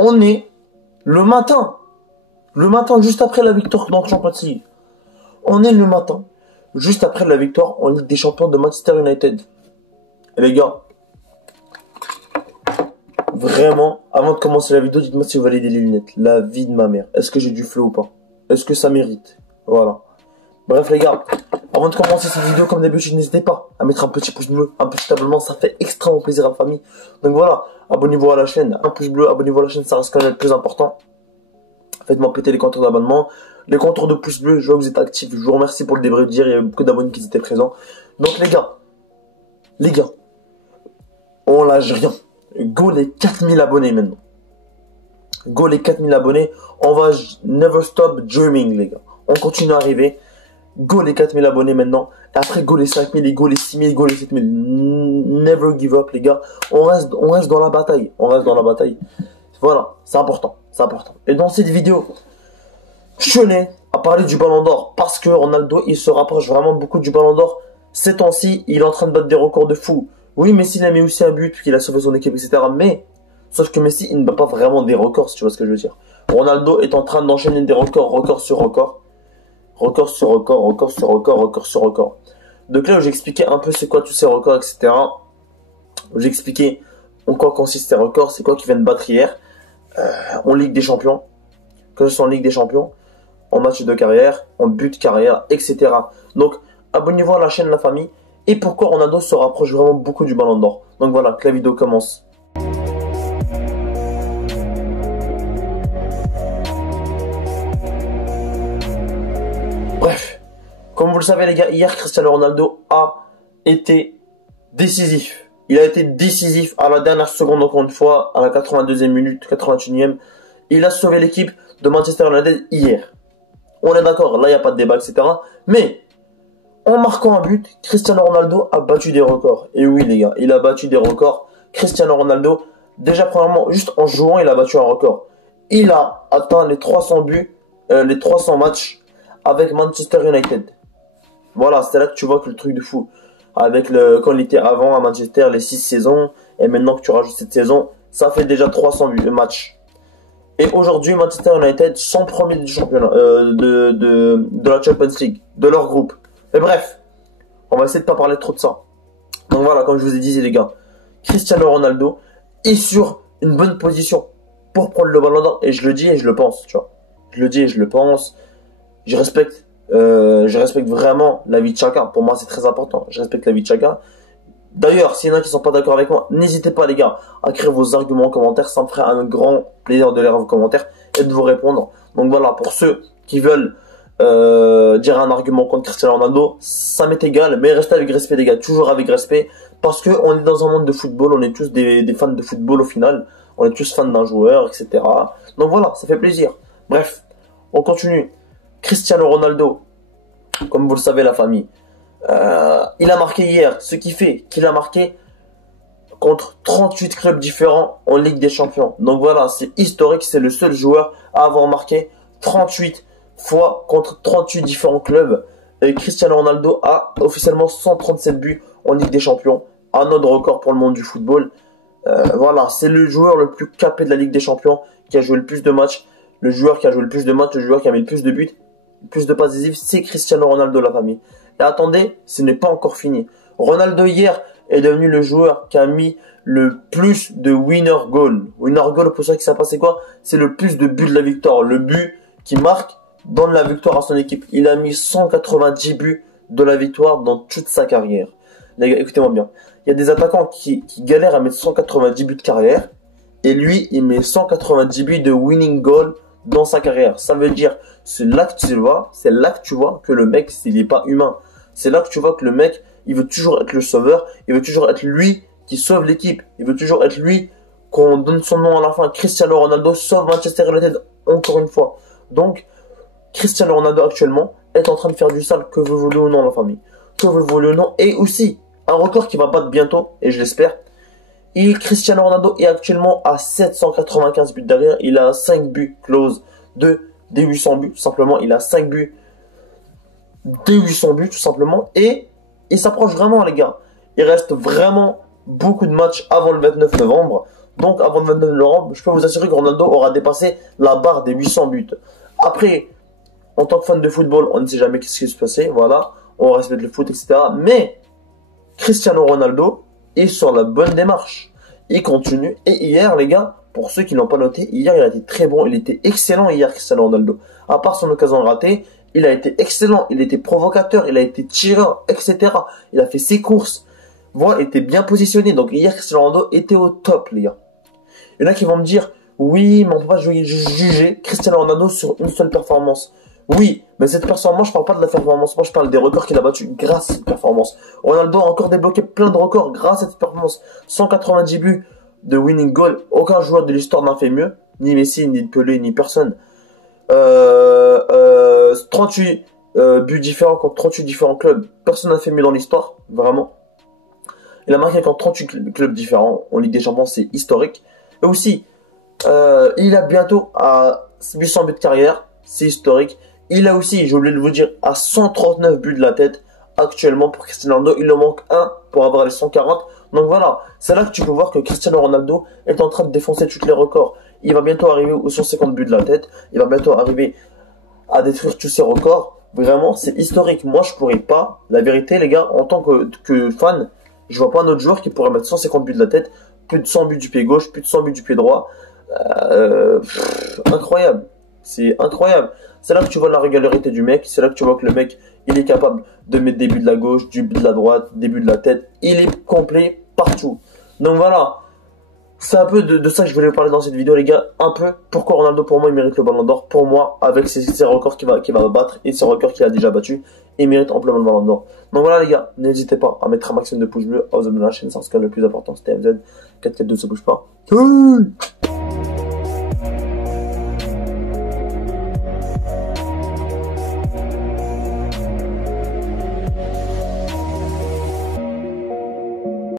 On est le matin juste après la victoire dans le Champions League. On est le matin juste après la victoire en Ligue des Champions de Manchester United. Et les gars, vraiment, avant de commencer la vidéo, dites-moi si vous validez les lunettes. La vie de ma mère. Est-ce que j'ai du flow ou pas? Est-ce que ça mérite? Voilà. Bref les gars, avant de commencer cette vidéo, comme d'habitude, n'hésitez pas à mettre un petit pouce bleu, un petit abonnement, ça fait extrêmement plaisir à la famille. Donc voilà, abonnez-vous à la chaîne, un pouce bleu, abonnez-vous à la chaîne, ça reste quand même le plus important. Faites-moi péter les contours d'abonnement, les contours de pouce bleu, je vois que vous êtes actifs, je vous remercie pour le débrief d'hier, il y a beaucoup d'abonnés qui étaient présents. Donc les gars, on lâche rien. Go les 4000 abonnés maintenant. Go les 4000 abonnés, on va never stop dreaming les gars. On continue à arriver. Go les 4000 abonnés maintenant. Et après go les 5000, et go les 6000, go les 7000. Never give up les gars. On reste dans la bataille. On reste dans la bataille. Voilà, c'est important. C'est important. Et dans cette vidéo, je tenais à parler du Ballon d'Or. Parce que Ronaldo, il se rapproche vraiment beaucoup du Ballon d'Or. Ces temps-ci, il est en train de battre des records de fou. Oui, Messi, il a mis aussi un but, qu'il a sauvé son équipe, etc. Mais, sauf que Messi, il ne bat pas vraiment des records, si tu vois ce que je veux dire. Ronaldo est en train d'enchaîner des records, record sur record. Record sur record, record sur record, record sur record. Donc là où j'expliquais un peu c'est quoi tous ces records, etc. J'expliquais en quoi consistent ces records, c'est quoi qui viennent de battre hier. En Ligue des Champions, que ce soit en Ligue des Champions, en match de carrière, en but de carrière, etc. Donc abonnez-vous à la chaîne La Famille. Et pourquoi Ronaldo se rapproche vraiment beaucoup du Ballon d'Or. Donc voilà, que la vidéo commence. Bref, comme vous le savez les gars, hier Cristiano Ronaldo a été décisif. Il a été décisif à la dernière seconde encore une fois, à la 82e minute, 81e. Il a sauvé l'équipe de Manchester United hier. On est d'accord, là il n'y a pas de débat, etc. Mais, en marquant un but, Cristiano Ronaldo a battu des records. Et oui les gars, il a battu des records. Cristiano Ronaldo, déjà premièrement, juste en jouant, il a battu un record. Il a atteint les 300 buts, les 300 matchs avec Manchester United. Voilà, c'est là que tu vois que le truc de fou. Avec quand il était avant à Manchester, les 6 saisons, et maintenant que tu rajoutes cette saison, ça fait déjà 300 buts de match. Et aujourd'hui, Manchester United sont premiers du championnat, de la Champions League, de leur groupe. Mais bref, on va essayer de pas parler trop de ça. Donc voilà, comme je vous ai dit les gars, Cristiano Ronaldo est sur une bonne position pour prendre le Ballon d'Or. Et je le dis et je le pense, tu vois. Je le dis et je le pense. Je respecte vraiment la vie de chacun. Pour moi, c'est très important. Je respecte la vie de chacun. D'ailleurs, s'il y en a qui sont pas d'accord avec moi, n'hésitez pas les gars à écrire vos arguments en commentaire. Ça me ferait un grand plaisir de lire vos commentaires et de vous répondre. Donc voilà, pour ceux qui veulent dire un argument contre Cristiano Ronaldo, ça m'est égal, mais restez avec respect les gars, toujours avec respect, parce que on est dans un monde de football, on est tous des fans de football au final, on est tous fans d'un joueur, etc. Donc voilà, ça fait plaisir. Bref, on continue. Cristiano Ronaldo, comme vous le savez la famille, il a marqué hier, ce qui fait qu'il a marqué contre 38 clubs différents en Ligue des Champions. Donc voilà, c'est historique, c'est le seul joueur à avoir marqué 38 fois contre 38 différents clubs. Et Cristiano Ronaldo a officiellement 137 buts en Ligue des Champions. Un autre record pour le monde du football. Voilà, c'est le joueur le plus capé de la Ligue des Champions, qui a joué le plus de matchs. Le joueur qui a joué le plus de matchs, le joueur qui a mis le plus de buts, le plus de passes décisives, c'est Cristiano Ronaldo, la famille. Et attendez, ce n'est pas encore fini. Ronaldo hier est devenu le joueur qui a mis le plus de winner goal. Winner goal, pour ceux qui savent pas c'est quoi, c'est le plus de buts de la victoire. Le but qui marque donne la victoire à son équipe. Il a mis 190 buts de la victoire dans toute sa carrière. Les gars, écoutez-moi bien. Il y a des attaquants qui galèrent à mettre 190 buts de carrière. Et lui, il met 190 buts de winning goal dans sa carrière. Ça veut dire, c'est là que tu vois que le mec, il n'est pas humain. C'est là que tu vois que le mec, il veut toujours être le sauveur. Il veut toujours être lui qui sauve l'équipe. Il veut toujours être lui qu'on donne son nom à la fin. Cristiano Ronaldo sauve Manchester United encore une fois. Donc, Cristiano Ronaldo actuellement est en train de faire du sale, que vous voulez ou non la famille. Que vous voulez ou non. Et aussi, un record qui va battre bientôt, et je l'espère. Cristiano Ronaldo est actuellement à 795 buts derrière. Il a 5 buts close des 800 buts, tout simplement. Il a 5 buts des 800 buts, tout simplement. Et Il s'approche vraiment, les gars. Il reste vraiment beaucoup de matchs avant le 29 novembre. Donc, avant le 29 novembre, je peux vous assurer que Ronaldo aura dépassé la barre des 800 buts. Après, en tant que fan de football, on ne sait jamais ce qui va se passer. Voilà, on respecte le foot, etc. Mais Cristiano Ronaldo est sur la bonne démarche. Il continue. Et hier, les gars, pour ceux qui ne l'ont pas noté, hier, il a été très bon. Il était excellent hier, Cristiano Ronaldo. À part son occasion ratée, il a été excellent. Il était provocateur, il a été tireur, etc. Il a fait ses courses. Voilà, il était bien positionné. Donc hier, Cristiano Ronaldo était au top, les gars. Il y en a qui vont me dire, oui, mais on ne peut pas juger Cristiano Ronaldo sur une seule performance. Oui, mais cette performance, je parle pas de la performance. Moi, je parle des records qu'il a battus grâce à cette performance. Ronaldo a encore débloqué plein de records grâce à cette performance. 190 buts de winning goal. Aucun joueur de l'histoire n'a fait mieux. Ni Messi, ni Pelé, ni personne. 38 buts différents contre 38 différents clubs. Personne n'a fait mieux dans l'histoire. Vraiment. Il a marqué contre 38 clubs différents. En Ligue des Champions, c'est historique. Et aussi, il a bientôt à 800 buts de carrière. C'est historique. Il a aussi, j'ai oublié de vous dire, à 139 buts de la tête. Actuellement, pour Cristiano Ronaldo, il en manque un pour avoir les 140. Donc voilà, c'est là que tu peux voir que Cristiano Ronaldo est en train de défoncer tous les records. Il va bientôt arriver aux 150 buts de la tête. Il va bientôt arriver à détruire tous ses records. Vraiment, c'est historique. Moi, je pourrais pas. La vérité, les gars, en tant que fan, je vois pas un autre joueur qui pourrait mettre 150 buts de la tête, plus de 100 buts du pied gauche, plus de 100 buts du pied droit. Incroyable. C'est incroyable. C'est là que tu vois la régularité du mec. C'est là que tu vois que le mec, il est capable de mettre des buts de la gauche, du but de la droite, des buts de la tête. Il est complet partout. Donc voilà. C'est un peu de ça que je voulais vous parler dans cette vidéo, les gars. Un peu pourquoi Ronaldo, pour moi, il mérite le ballon d'or. Pour moi, avec ses records qu'il va battre et ses records qu'il a déjà battus, il mérite amplement le ballon d'or. Donc voilà, les gars. N'hésitez pas à mettre un maximum de pouces bleus, à vous abonner à la chaîne. C'est ce qui est le plus important. C'était MZ. 442, ça bouge pas.